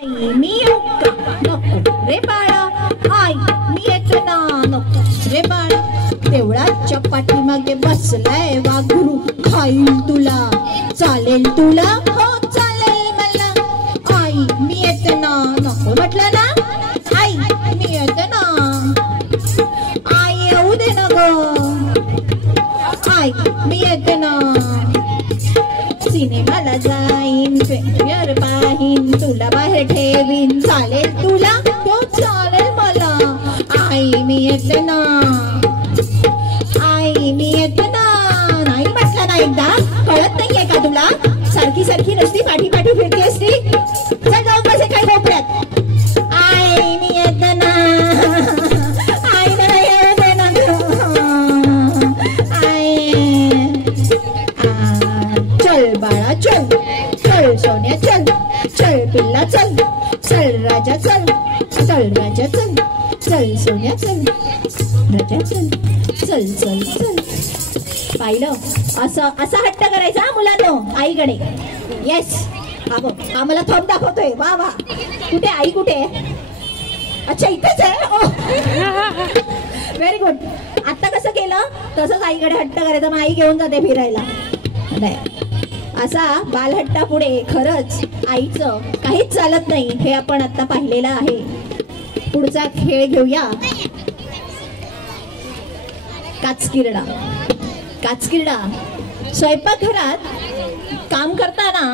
मी येऊ का? नको रे बाळा. आई मी येतो ना. नको रे बाळा. देवळाच्या पाठीमागे बसलाय वाघरू. खाईल तुला, चालेल तुला? हो चालेल मला. आई मी येते ना. नको म्हटलं ना. आई मी येते ना. आई येऊ दे ना ग. आई मी येते ना. सिनेमाला जाईन, प्रेमियर पाहीन, तुला बाहेर ठेवीन, चालेल तुला? हो चालेल मला. आई मी येते ना. आई मी येते ना. नाही म्हटलं ना एकदा? कळत नाहीये का तुला? सारखी सारखी नुसती पाठी पाठी फिरती असती. चल जाऊन बसे काय कोपऱ्यात. आई मी येते ना. आई मला येऊ दे ना. आई चल बाळा चल. चल सोन्या चल. चल पिल्ला चल. चल राजा चल. चल राजा चल. चल सोन्या चल. राजा चल. चल चल चल. पाहिलं? असं असा हट्ट करायचा मुलांनो आईकडे. येस. हा बघ हा मला थंब दाखवतोय. वा वा. कुठे आई कुठे? अच्छा इथेच आहे. Very good. आता कसं केलं तसंच आईकडे हट्ट करायचा. मग आई घेऊन जाते फिरायला. नाही असा बालहट्टा पुढे खरंच आईचं काहीच चालत नाही. हे आपण आता पाहिलेलं आहे. पुढचा खेळ घेऊया. काचकिरडा. काचकिरडा स्वयंपाकघरात काम करताना